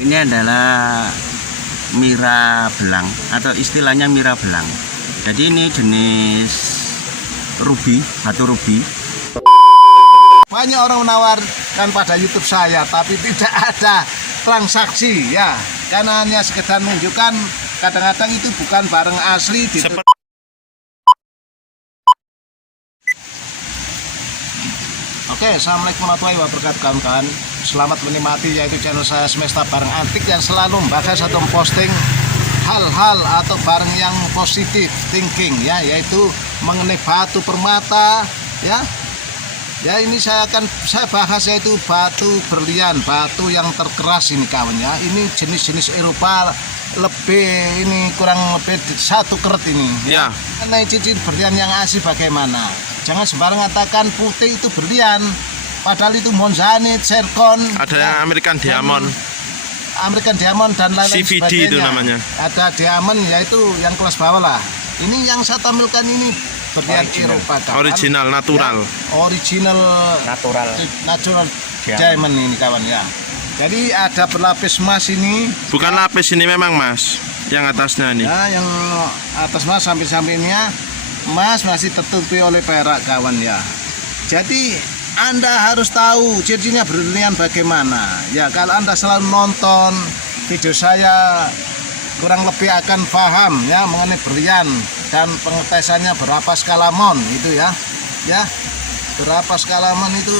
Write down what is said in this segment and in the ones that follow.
Ini adalah mira belang atau istilahnya mira belang. Jadi ini jenis ruby, batu ruby. Banyak orang menawarkan pada YouTube saya, tapi tidak ada transaksi ya, karena hanya sekedar menunjukkan. Kadang-kadang itu bukan barang asli. Oke, assalamualaikum warahmatullahi wabarakatuh kawan-kawan. Selamat menikmati yaitu channel saya Semesta Barang Antik yang selalu membahas atau memposting hal-hal atau barang yang positif thinking ya, yaitu mengenai batu permata ya. Ya, ini saya bahas yaitu batu berlian, batu yang terkeras ini kawan ya. Ini jenis-jenis Eropa ini kurang lebih 1 karat ini ya. Nah, cincin berlian yang asli bagaimana? Jangan sembarang katakan putih itu berlian, padahal itu monzanite, zircon, ada yang American Diamond, dan lain-lain CVD sebagainya. itu namanya. Ada diamond yaitu yang kelas bawah lah. Ini yang saya tampilkan ini berlian Eropa kawan. Original, natural. Ya, original natural diamond ini kawan ya. Jadi ada berlapis emas ini. Bukan lapis ini memang mas, yang atasnya ini. Ya, yang atas emas samping-sampingnya emas masih tertutupi oleh perak kawan ya. Jadi Anda harus tahu cirinya berlian bagaimana. Ya, kalau Anda selalu nonton video saya kurang lebih akan paham ya mengenai berlian dan pengetesannya berapa skala mon itu ya. Ya. Berapa skala mon itu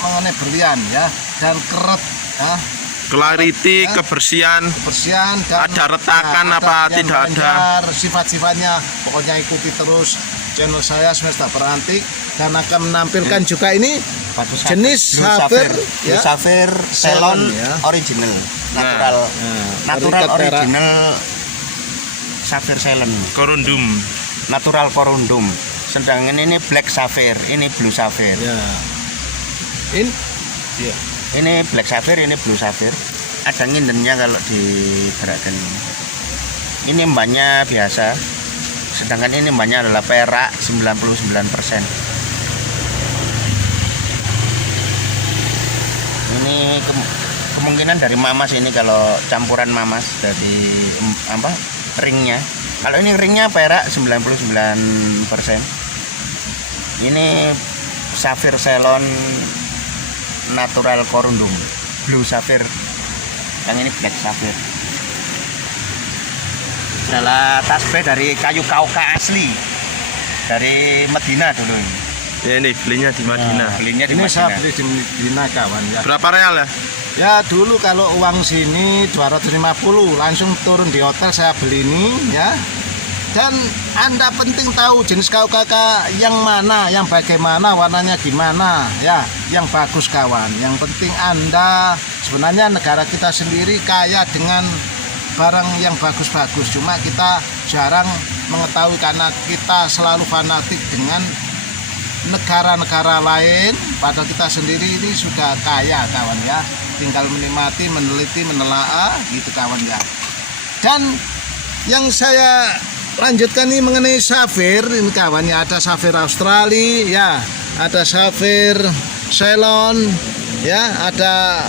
mengenai berlian ya, dan karat ya. Clarity, Ya, kebersihan dan ada retakan ya, apa yang tidak ada. Sifat-sifatnya pokoknya ikuti terus channel saya Semesta Barang Antik, dan akan menampilkan juga ini jenis safir ya, Safir Ceylon ya. Original, natural original safir Ceylon, Corundum. natural corundum. Sedangkan ini black safir, ini blue safir. Ya. Ini black safir, ini blue safir. Ada ngindennya kalau digerakkan. Ini mbaknya biasa. Sedangkan ini mbaknya adalah perak 99%. Ini kemungkinan dari mamas ini, kalau campuran mamas dari ringnya. Kalau ini ringnya perak 99%. Ini safir Ceylon natural corundum, blue safir. Yang ini black safir. Adalah tasbih dari kayu kauka asli dari Medina dulu. Ya ini belinya di Madinah. Belinya di Ini Madinah. saya beli di Medina kawan ya. Berapa real ya? Ya dulu kalau uang sini 250, langsung turun di hotel saya beli ini ya. Dan Anda penting tahu jenis KUKK yang mana, yang bagaimana, warnanya gimana ya, yang bagus kawan. Yang penting Anda, sebenarnya negara kita sendiri kaya dengan barang yang bagus-bagus, cuma kita jarang mengetahui karena kita selalu fanatik dengan negara-negara lain, padahal kita sendiri ini sudah kaya kawan ya, tinggal menikmati, meneliti, menelaah gitu kawan ya. Dan yang saya lanjutkan ini mengenai safir ini kawan ya, ada safir Australia ya, ada safir Ceylon ya, ada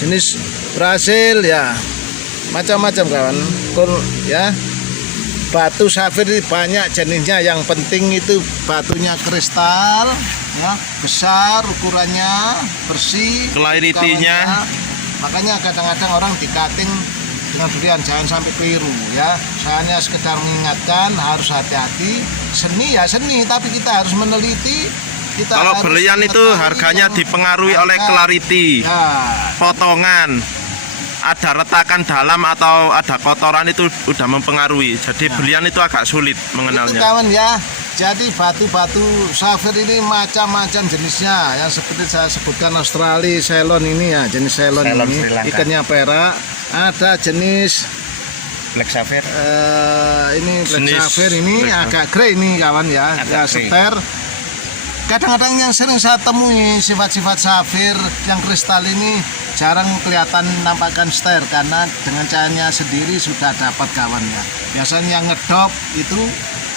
jenis Brasil ya, macam-macam kawan ya. Batu safir ini banyak jenisnya, yang penting itu batunya kristal ya, besar ukurannya, bersih, Clarity-nya. makanya kadang-kadang orang dikating dengan berlian jangan sampai keliru ya. Saya hanya sekedar mengingatkan harus hati-hati. Seni ya seni, tapi kita harus meneliti. Kalau berlian itu harganya dipengaruhi oleh clarity, ya. potongan, ada retakan dalam atau ada kotoran, itu udah mempengaruhi. Jadi berlian itu agak sulit Itu mengenalnya. kawan ya. Jadi batu-batu safir ini macam-macam jenisnya. Yang seperti saya sebutkan Australia, Ceylon ini ya, jenis Ceylon ini Sri Lanka. ikannya perak. Ada jenis Black safir. ini black Jenis safir ini black agak grey ini kawan ya, Agak ya grey. seter. Kadang-kadang yang sering saya temui sifat-sifat safir yang kristal ini jarang kelihatan nampakkan ster, karena dengan cahayanya sendiri sudah dapat kawan ya. Biasanya yang ngedop itu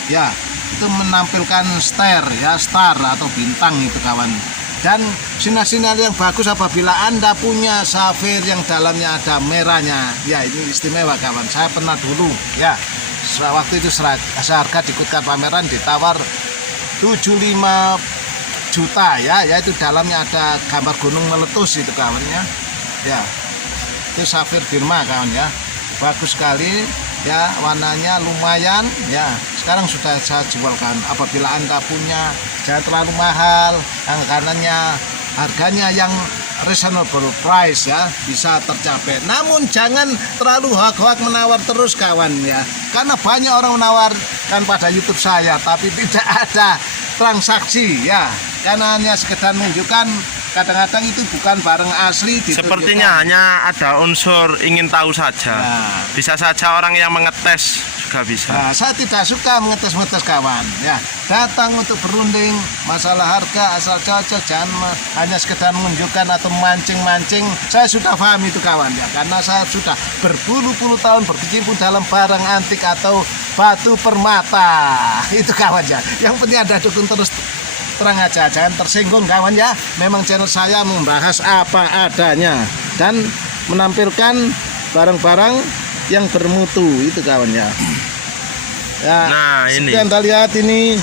ya, itu menampilkan ster ya, star atau bintang itu kawan. Dan sinar-sinar yang bagus apabila Anda punya safir yang dalamnya ada merahnya. Ya, ini istimewa kawan. Saya pernah dulu ya. Waktu itu seharga diikutkan pameran ditawar 75 juta ya, yaitu dalamnya ada gambar gunung meletus itu kawannya. Ya. Itu safir Birma kawan ya. Bagus sekali ya, warnanya lumayan ya. Sekarang sudah saya jualkan. Apabila Anda punya, jangan terlalu mahal, harganya yang reasonable price ya, bisa tercapai. Namun jangan terlalu hoak-hoak menawar terus kawan ya, karena banyak orang menawarkan pada YouTube saya tapi tidak ada transaksi ya, karena hanya sekedar menunjukkan. Kadang-kadang itu bukan barang asli. Sepertinya hanya ada unsur ingin tahu saja. Nah, bisa saja orang yang mengetes juga bisa. Nah, saya tidak suka mengetes-ngetes kawan ya. Datang untuk berunding masalah harga asal cocok, jangan hanya sekedar menunjukkan atau mancing-mancing. Saya sudah paham itu kawan ya, karena saya sudah berpuluh-puluh tahun berkecimpung dalam barang antik atau batu permata. Itu kawan ya. Yang penting ada dukung terus terang aja, jangan tersinggung kawan ya. Memang channel saya membahas apa adanya dan menampilkan barang-barang yang bermutu itu kawan ya. Ya, nah ini. Anda lihat ini.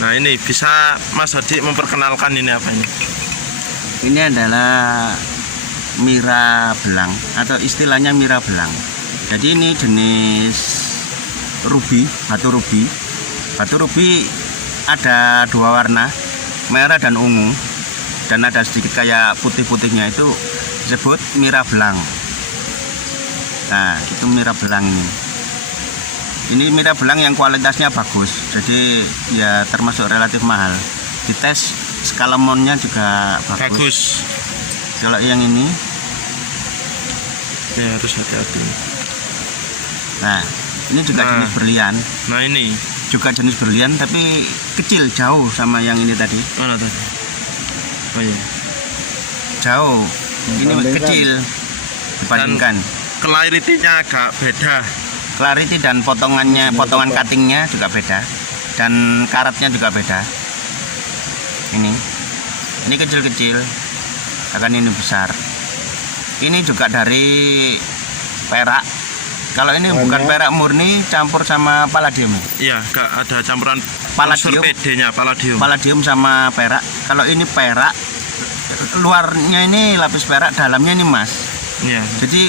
Nah ini bisa Mas Hadi memperkenalkan ini apa ini? Ini adalah mira belang atau istilahnya mira belang. Jadi ini jenis ruby, batu ruby. Batu ruby ada dua warna, merah dan ungu, dan ada sedikit kayak putih-putihnya, itu disebut mira belang. Nah, itu mira belang ini. Ini mira belang yang kualitasnya bagus, jadi ya termasuk relatif mahal. Dites skalamonnya juga bagus. Kalau yang ini ya harus hati-hati. Nah, ini juga jenis berlian. Nah ini juga jenis berlian tapi kecil, jauh sama yang ini tadi. Mana tadi? Oh iya. Jauh. Ini kecil dibandingkan. Clarity-nya agak beda. Clarity dan potongan cuttingnya juga beda, dan karatnya juga beda. Ini kecil-kecil, akan ini besar. Ini juga dari perak. Kalau ini bukan perak murni, campur sama palladium. Iya, agak ada campuran Palladium. unsur PD-nya, palladium. Palladium sama perak. Kalau ini perak, luarnya ini lapis perak, dalamnya ini emas. Iya. Jadi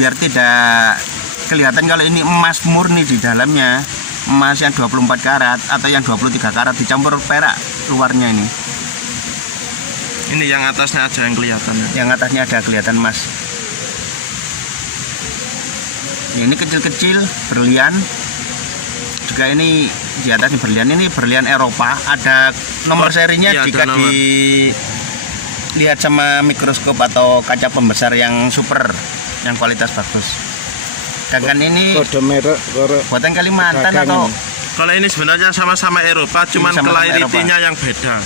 biar tidak kelihatan kalau ini emas murni di dalamnya, emas yang 24 karat atau yang 23 karat dicampur perak luarnya ini. Ini yang atasnya aja yang kelihatan. Yang atasnya ada kelihatan emas. Ini kecil-kecil berlian. Juga ini di atasnya berlian. Ini berlian Eropa. Ada nomor serinya iya, jika dilihat sama mikroskop atau kaca pembesar yang super, yang kualitas bagus. Sedangkan ini kode merek buatan Kalimantan atau kalau ini sebenarnya sama-sama Eropa, cuman sama-sama clarity-nya yang beda.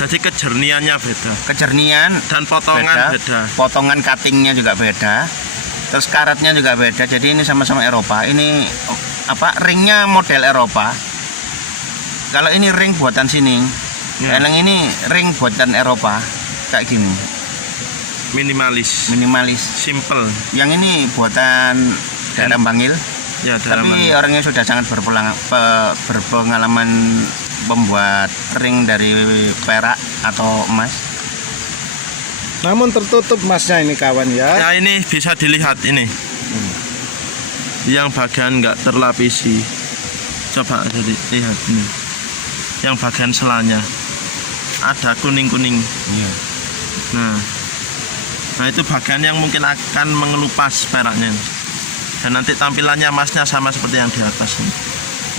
Jadi kejerniannya beda. kejernian Dan potongan beda. Potongan cuttingnya juga beda. Terus karatnya juga beda. Jadi ini sama-sama Eropa. Ini ringnya model Eropa. Kalau ini ring buatan sini, yang ini ring buatan Eropa kayak gini. Minimalis, simple. Yang ini buatan daerah Bangil. Ya, daerah Tapi Bangil. orangnya sudah sangat berpengalaman membuat ring dari perak atau emas. Namun tertutup emasnya ini kawan ya. Ya ini bisa dilihat ini. Yang bagian nggak terlapisi. Coba jadi lihat ini. Yang bagian selanya ada kuning-kuning. Iya. Nah itu bagian yang mungkin akan mengelupas peraknya. Dan nanti tampilannya emasnya sama seperti yang di atas ini.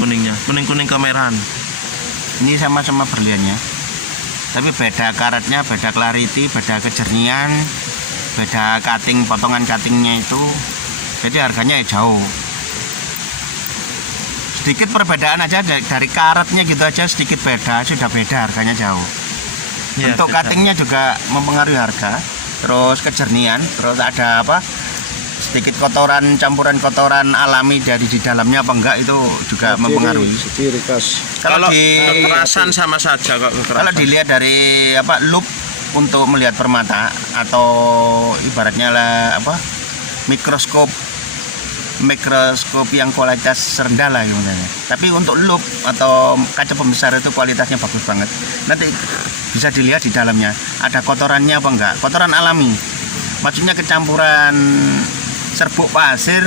Kuningnya, kuning-kuning kemerahan. Ini sama-sama berliannya, tapi beda karatnya, beda clarity, beda kejernian, beda cutting, potongan cuttingnya itu. Jadi harganya ya jauh. Sedikit perbedaan aja dari karatnya gitu aja, sedikit beda, sudah beda harganya jauh. Ya, Untuk beda. cuttingnya juga mempengaruhi harga. Terus kejernian, terus ada sedikit kotoran, campuran kotoran alami dari di dalamnya apa enggak, itu juga mempengaruhi. Ciri khas. Kalau kekerasan sama saja kok kekerasan. Kalau dilihat dari loop untuk melihat permata atau ibaratnya lah apa mikroskop yang kualitas rendah lah misalnya. Tapi untuk lup atau kaca pembesar itu kualitasnya bagus banget. Nanti bisa dilihat di dalamnya ada kotorannya apa enggak. Kotoran alami. Maksudnya kecampuran serbuk pasir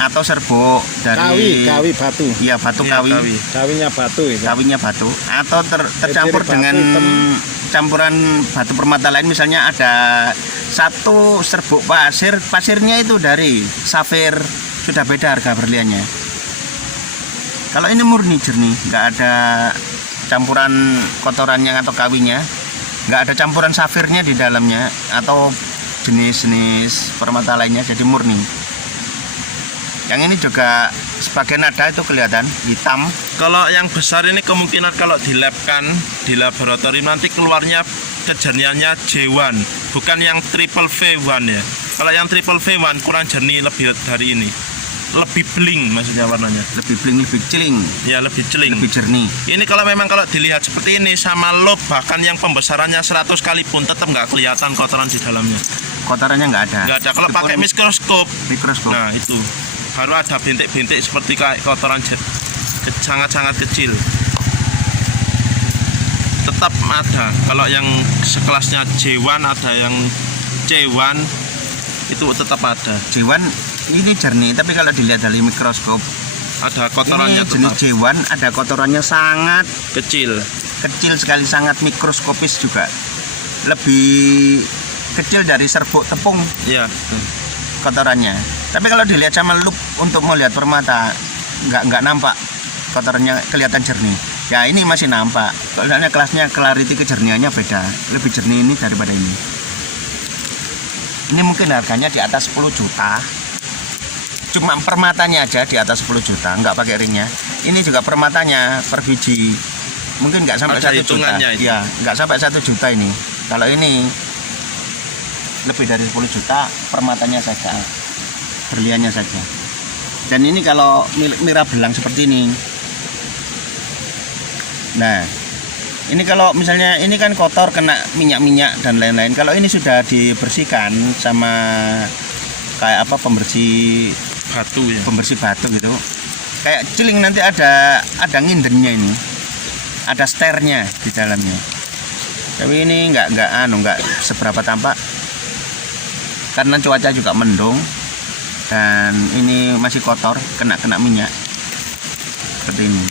atau serbuk dari kawi batu. Iya, batu Iya, kawi. Kawinya batu itu. Kawinya batu atau tercampur batu dengan hitam. campuran batu permata lain, misalnya ada satu serbuk pasirnya itu dari safir, sudah beda harga berliannya. Kalau ini murni jernih, nggak ada campuran kotorannya atau kawinya, nggak ada campuran safirnya di dalamnya atau jenis-jenis permata lainnya, jadi murni. Yang ini juga sebagian ada itu kelihatan hitam. Kalau yang besar ini kemungkinan kalau dilabkan di laboratorium nanti keluarnya kejernihannya J1, bukan yang triple V1 ya. Kalau yang triple V1 kurang jernih lebih dari ini. Lebih beling maksudnya warnanya. Lebih bling, lebih celing, Ya, lebih celing. lebih jernih. Ini kalau dilihat seperti ini sama lob bahkan yang pembesarannya 100 kali pun tetap nggak kelihatan kotoran di dalamnya. Kotorannya nggak ada. Nggak ada. Kalau pakai mikroskop, mikroskop. nah itu baru ada bintik-bintik seperti kayak kotoran sangat-sangat kecil. Tetap ada. Kalau yang sekelasnya J1 ada yang C1 itu tetap ada. J1 ini jernih, tapi kalau dilihat dari mikroskop Ada kotorannya ini jenis tetap J1 ada kotorannya sangat kecil. kecil sekali, sangat mikroskopis juga. Lebih kecil dari serbuk tepung Iya. kotorannya. Tapi kalau dilihat sama lup untuk melihat permata nggak nampak kotorannya, kelihatan jernih. Ya ini masih nampak. Soalnya kelasnya clarity kejernihannya beda. Lebih jernih ini daripada ini. Ini mungkin harganya di atas 10 juta. Cuma permatanya aja di atas 10 juta, nggak pakai ringnya. Ini juga permatanya per biji. Mungkin nggak sampai Ada 1 juta. hitungannya itu. Ya, nggak sampai 1 juta ini. Kalau ini lebih dari 10 juta permatanya saja, berliannya saja. Dan ini kalau mira belang seperti ini. Nah, ini kalau misalnya ini kan kotor kena minyak-minyak dan lain-lain. Kalau ini sudah dibersihkan sama kayak apa pembersih batu gitu. Kayak celing nanti ada ngindennya ini. Ada sternya di dalamnya. Tapi ini nggak seberapa tampak. Karena cuaca juga mendung dan ini masih kotor, kena minyak. Seperti ini.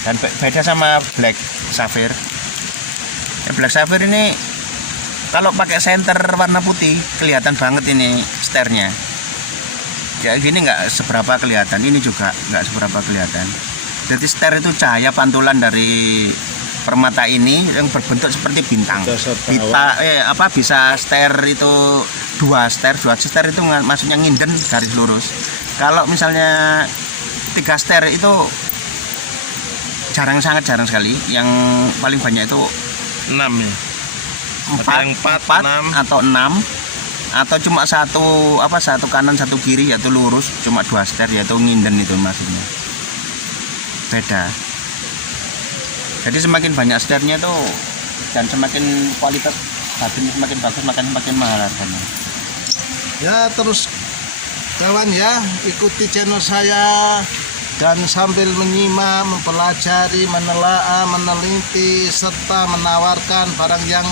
Dan beda sama black sapphire. Black sapphire ini kalau pakai senter warna putih kelihatan banget ini sternya. Ya gini nggak seberapa kelihatan, ini juga nggak seberapa kelihatan. Jadi ster itu cahaya pantulan dari permata ini yang berbentuk seperti bintang. Bisa ster itu dua ster itu maksudnya nginden garis lurus. Kalau misalnya 3 ster itu sangat jarang sekali. Yang paling banyak itu 6 ya. 4 atau 6 atau cuma satu kanan satu kiri yaitu lurus, cuma 2 ster yaitu nginden itu maksudnya. Beda. Jadi semakin banyak sternya itu dan semakin kualitas batunya semakin bagus, semakin mahal harganya. Ya terus kawan ya, ikuti channel saya dan sambil menyimak, mempelajari, menelaah, meneliti serta menawarkan barang yang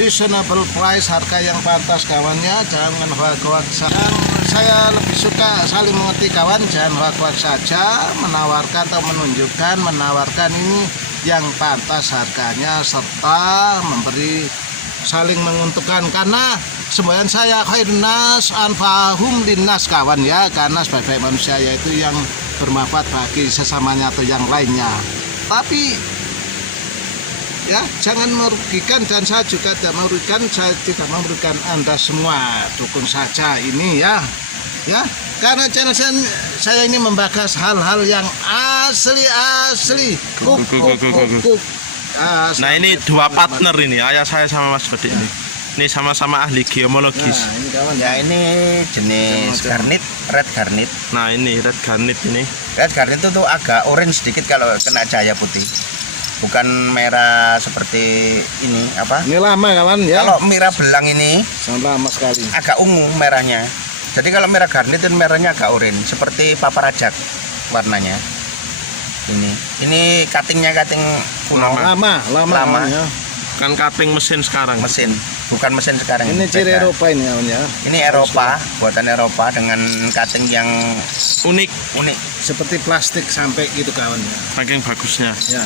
reasonable price, harga yang pantas kawan ya. Jangan hoak-hoak saja. Saya lebih suka saling mengerti kawan, jangan hoak-hoak saja, menawarkan atau menunjukkan, menawarkan ini yang pantas harganya serta memberi saling menguntungkan, karena semboyan saya khairun nas anfa'uhum linnas kawan ya, karena sebaik-baik manusia yaitu yang bermanfaat bagi sesamanya atau yang lainnya. Tapi ya jangan merugikan, dan saya juga tidak merugikan, saya tidak merugikan Anda semua, dukung saja ini ya. Karena channel saya ini membahas hal-hal yang asli. Kuk. Nah ini dua partner ini, ayah saya sama Mas Bedik ini. Ini sama-sama ahli geomologis. Nah, ini kawan Ya ini jenis garnet, red garnet. Nah ini red garnet ini. Red garnet itu tuh agak orange sedikit kalau kena cahaya putih. bukan merah seperti ini apa. Ini lama kawan ya. Kalau merah belang ini Sangat lama sekali. agak ungu merahnya. Jadi kalau merah garnet itu merahnya agak oranye seperti paparajak warnanya. Ini cuttingnya cutting kuno. Lama Lama. kawan, ya. Kan cutting mesin sekarang. Mesin, bukan mesin sekarang. Ini ciri beda. Eropa ini kawan ya. Ini Eropa, buatan Eropa dengan cutting yang Unik unik. Seperti plastik sampai gitu kawan ya. saking bagusnya. Ya.